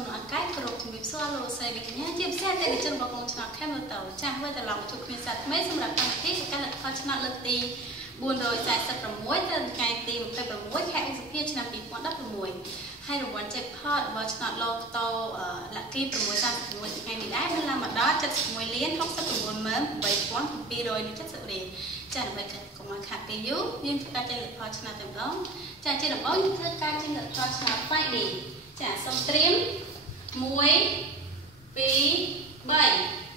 มอาการกระดูกมีส่วนโลใส่ไปกันเนี่ยเจ็บแซ่แต่ในจนบอกลงชนะแค่มือเต่าจ้าว่าแต่เราจุกมีสัตว์ไม่สำหรับการที่การพอชนะเลือดตีบุญโดยใจสัตว์ประมวยเดินไกลตีมันไปประมวยแค่อิสเพียชนะปีปอนดับประมวยให้รางวัลเจ็บพอดว่าชนะโลโตหลักที่ประมวยสร้างประมวยไงดีได้เวลามาด้าจัดประมวยเลี้ยนท้องสัตว์ประมวยเมื่อใบปอนปีโดยในจัดสุริចាដើម្បីកាត់កុំឲ្យខាត់ពេលយូរយើងធ្វើការចេញលទ្ធផលឆ្នោតតែម្ដងចាជាដំបូងយើងធ្វើការចេញលទ្ធផលឆ្នោត 5D ចាសូមត្រៀម1 2 3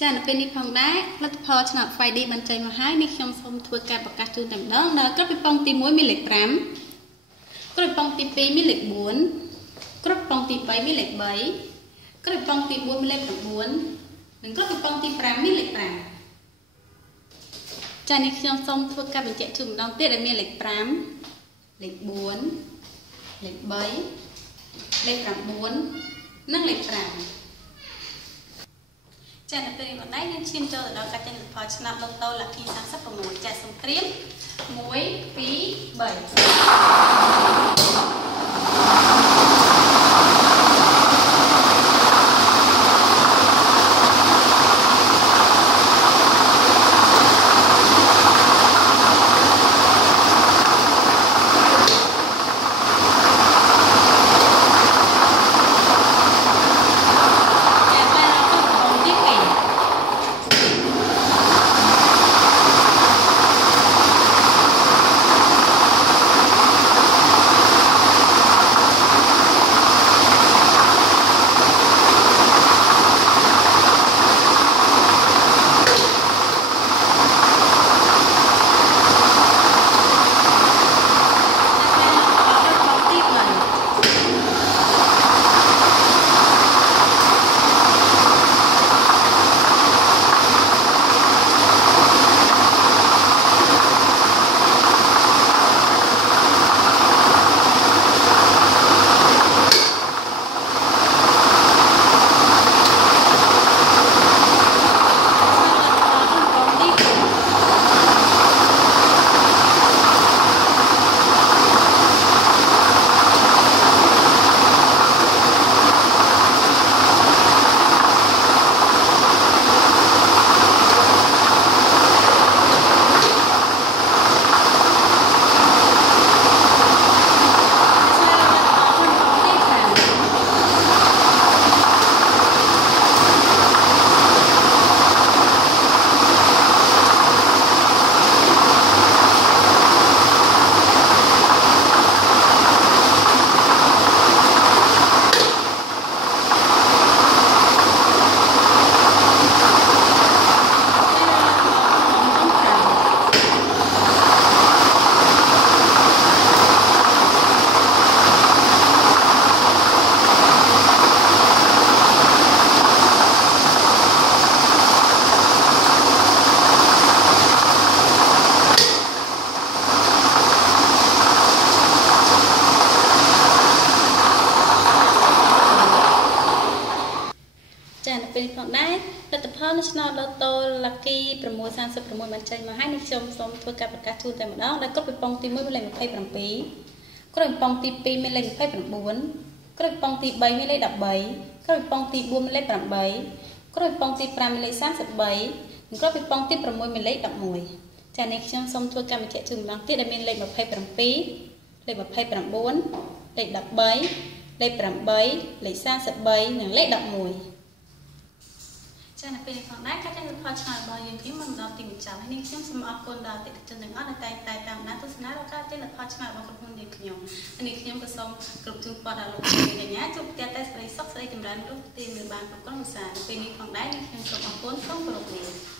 ចានៅពេលនេះផងដែរលទ្ធផលឆ្នោត 5D បានចេញមកហើយនេះខ្ញុំសូមធ្វើការប្រកាសជូនតែម្ដងដល់ក្រុមពិពងទី1មានលេខ5ក្រុមពិពងទី2មានលេខ4ក្រុមពិពងទី3មានលេខ3ក្រុមពិពងទី4មានលេខ9និងក្រុមពិពងទី5មានលេខ5ចានេះខ្ញុំសូមធ្វើការបញ្ជាក់ជូនម្ដងទៀតដែលមានលេខ5លេខ4លេខ3លេខ9និងលេខ5ចានៅពេលនេះបងដៃយើងឈានចូលទៅដល់ការចេញលទ្ធផលឆ្នោតឡូតូ Lucky 36ចាសូមត្រៀម1 2 3ពេលផងដែរលទ្ធផលនៃឆ្នោតឡូតូ Lucky 636បានចេញមកហើយនេះខ្ញុំសូមធ្វើការប្រកាសជូនតែម្ដងដែលក្រុមពិពងទី1មានលេខ27ក្រុមពិពងទី2មានលេខ29ក្រុមពិពងទី3មានលេខ13ក្រុមពិពងទី4មានលេខ8ក្រុមពិពងទី5មានលេខ33និងក្រុមពិពងទី6មានលេខ11ចា៎នេះខ្ញុំសូមធ្វើការបញ្ជាក់ជូនម្ដងទៀតដែលមានលេខ27លេខ29លេខ13លេខ8លេខ33និងលេខ11ចា៎នៅពេលនេះផងដែរការចេញលទ្ធផលឆ្នោតរបស់យើងនេះមកដល់ទីបញ្ចប់ហើយនេះខ្ញុំសូមអរគុណដល់អតិថិជនទាំងអស់ដែលតែតាមដានទស្សនាដល់ការចេញលទ្ធផលឆ្នោតរបស់ក្រុមហ៊ុនយើងខ្ញុំហើយនេះខ្ញុំក៏សូមគ្រប់ជូនពរដល់លោកអ្នកកញ្ញាជួបតែសេរីសុខសេរីចម្រើនរស់ទីមានបានគ្រប់គ្រាន់វិសាលនៅពេលនេះផងដែរនេះខ្ញុំសូមអរគុណសូមគោរពលា